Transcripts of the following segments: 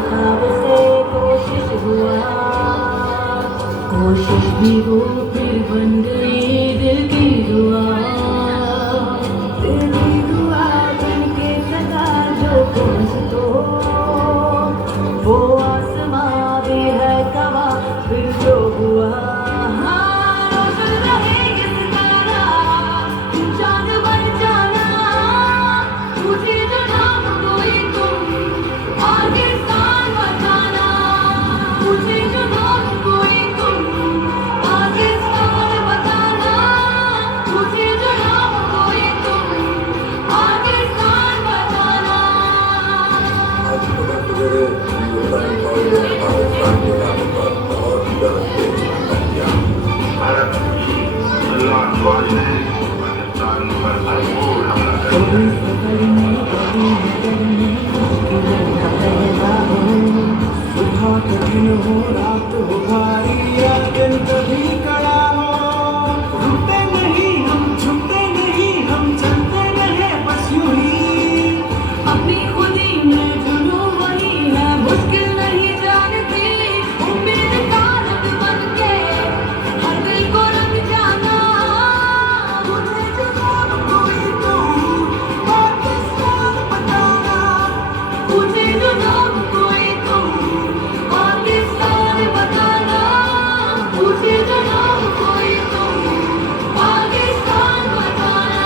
ख्वाब से कोशिश हुआ, कोशिश भी वो फिर बन गई दिल की दुआ। दिल की दुआ बन के सदा जो पहुँच तो वो आसमां भी है गवाह फिर जो हुआ। हाँ, रोशन रहे ये सितारा, चांद बन जाना, मुझे जो नाम कोई तुम पाकिस्तान बताना, मुझे जो नाम कोई तुम पाकिस्तान बताना, मुझे जो नाम कोई तुम पाकिस्तान बताना। आज सुबह सवेरे हिंदुस्तानी फौज ने पाकिस्तान के इलाके पर बहुत दर्द से हमला किया। भारत की अल्लाह फौज ने पाकिस्तान पर भरपूर हमला कर दिया। सुबह तो दिन हो रात हो भारी या दिन कभी कड़ा हो, रुकते नहीं हम झुकते नहीं हम चलते रहे बस यूं ही, अपनी खुदी में जुनून वही है मुश्किल नहीं जानती, उम्मीद का रंग बन के हर दिल को रंग जाना, मुझे जो नाम कोई तुम पाकिस्तान बताना, मुझे जो नाम कोई तुम पाकिस्तान बताना, मुझे जो नाम कोई तुम पाकिस्तान बताना।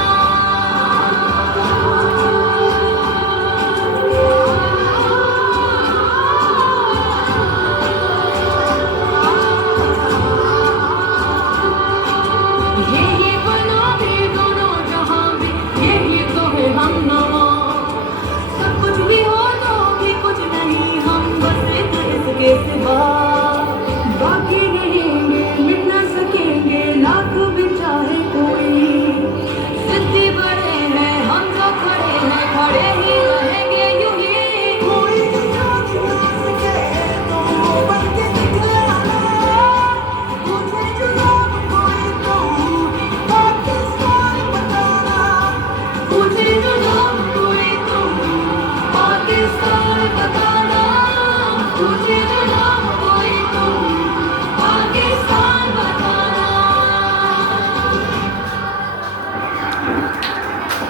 ये गुलाबी दोनों जहां में, ये